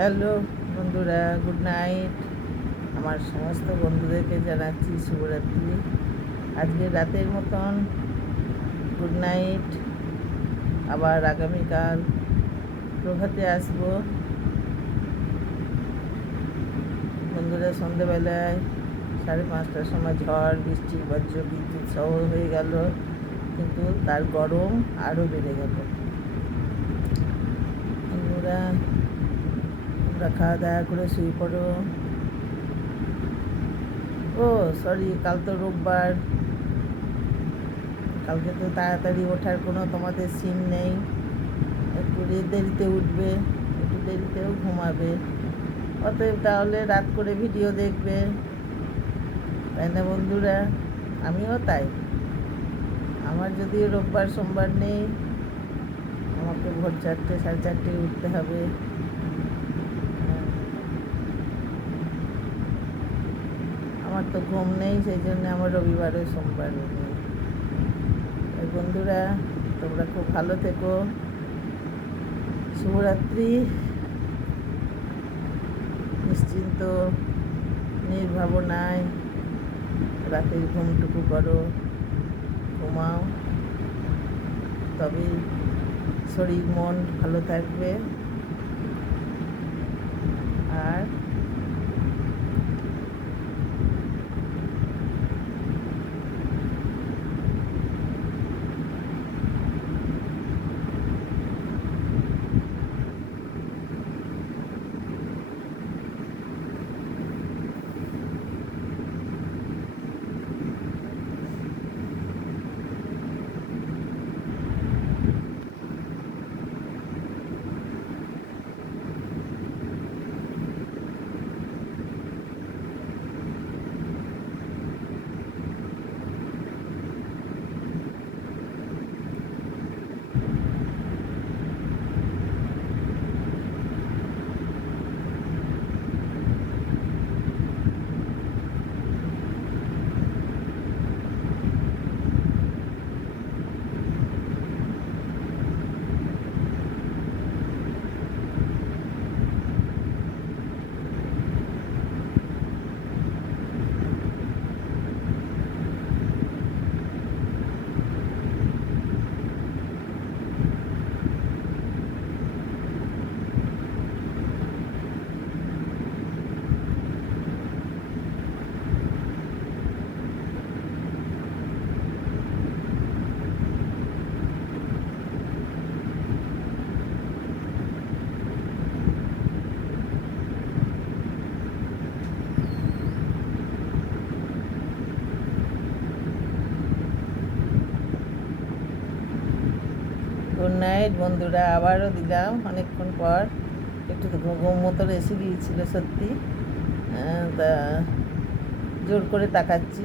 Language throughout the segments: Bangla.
হ্যালো বন্ধুরা, গুড নাইট। আমার সমস্ত বন্ধুদেরকে জানাচ্ছি শুভরাত্রি। আজকে রাতের মতন গুড নাইট। আবার আগামীকাল প্রভাতে আসবো। বন্ধুরা, সন্ধেবেলায় 5:30টার সময় ঝড় বৃষ্টি বজ্র বিদ্যুৎ সহ হয়ে গেল, কিন্তু তার গরম আরও বেড়ে গেল। বন্ধুরা, তোমরা খাওয়া দাওয়া করে শুয়ে পড়ো। ও সরি, কাল তো রোববার, কালকে তো তাড়াতাড়ি ওঠার কোনো তোমাদের সিন নেই। একটু দেরিতে উঠবে, একটু দেরিতেও ঘুমাবে। অতএব তাহলে রাত করে ভিডিও দেখবে, তাই না বন্ধুরা? আমিও তাই। আমার যদি রোববার সোমবার নেই, আমাকে ভোর 4টে 4:30টায় উঠতে হবে। আমার তো ঘুম নেই, সেই জন্য আমার রবিবারও সোমবারও নেই। বন্ধুরা, তোমরা খুব ভালো থেকো। শুভরাত্রি। নিশ্চিন্ত নির্ভাবনায় রাতের ঘুমটুকু করো, ঘুমাও, তবে শরীর মন ভালো থাকবে। আর গুড নাইট বন্ধুরা, আবারও দিলাম অনেকক্ষণ পর। একটু তো ঘুম মতন এসে গিয়েছিল সত্যি, তা জোর করে তাকাচ্ছি,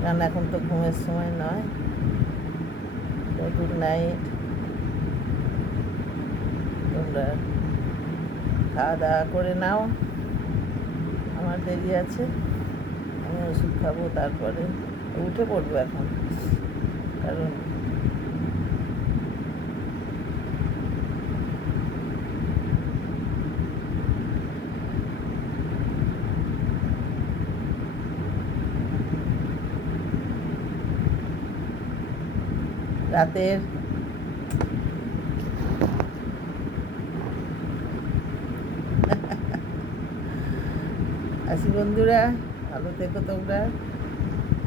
কারণ এখন তো ঘুমের সময় নয়। Good night. তোমরা খাওয়া দাওয়া করে নাও, আমার দেরি আছে। আমি ওষুধ খাবো, তারপরে উঠে পড়বো এখন, কারণ রাতের আসি বন্ধুরা, ভালো থেকো তোমরা।